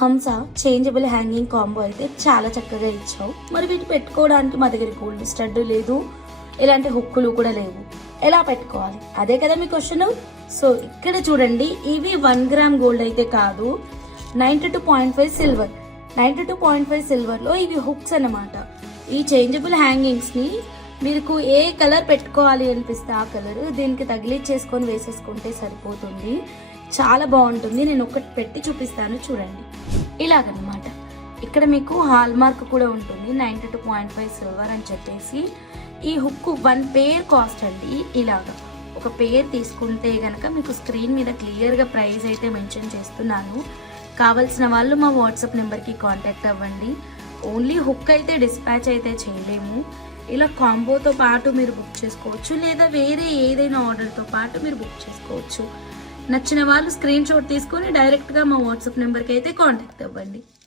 హంస changeable hanging combo అయితే చాలా చక్కగా ఇచ్చావు. మరి వీటి పెట్టుకోవడానికి మా దగ్గర గోల్డ్ స్టడ్ లేదు, ఇలాంటి హుక్కులు కూడా లేవు. ఎలా పెట్టుకోవాలి అదే కదా మీ క్వశ్చన్. సో ఇక్కడ చూడండి, ఇవి 1 గ్రామ్ గోల్డ్ అయితే కాదు, 92.5 సిల్వర్. 92.5 సిల్వర్లో ఇవి హుక్స్ అన్నమాట. ఈ చేంజబుల్ హ్యాంగింగ్స్ని మీకు ఏ కలర్ పెట్టుకోవాలి అనిపిస్తే ఆ కలర్ దీనికి తగిలిచ్చేసుకొని వేసేసుకుంటే సరిపోతుంది. చాలా బాగుంటుంది. నేను ఒకటి పెట్టి చూపిస్తాను చూడండి. ఇలాగనమాట. ఇక్కడ మీకు హాల్ మార్క్ కూడా ఉంటుంది, 92.5 సిల్వర్ అని చెప్పేసి. ఈ హుక్ 1 పేర్ కాస్ట్ అండి. ఇలాగా ఒక పేర్ తీసుకుంటే గనక మీకు స్క్రీన్ మీద క్లియర్గా ప్రైస్ అయితే మెన్షన్ చేస్తున్నాను. కావాల్సిన వాళ్ళు మా వాట్సాప్ నెంబర్కి కాంటాక్ట్ అవ్వండి. ఓన్లీ హుక్ అయితే డిస్పాచ్ అయితే చేయలేము. ఇలా కాంబోతో పాటు మీరు బుక్ చేసుకోవచ్చు, లేదా వేరే ఏదైనా ఆర్డర్తో పాటు మీరు బుక్ చేసుకోవచ్చు. నచ్చిన వాళ్ళు స్క్రీన్ షాట్ తీసుకొని డైరెక్ట్గా మా వాట్సాప్ నెంబర్కి అయితే కాంటాక్ట్ అవ్వండి.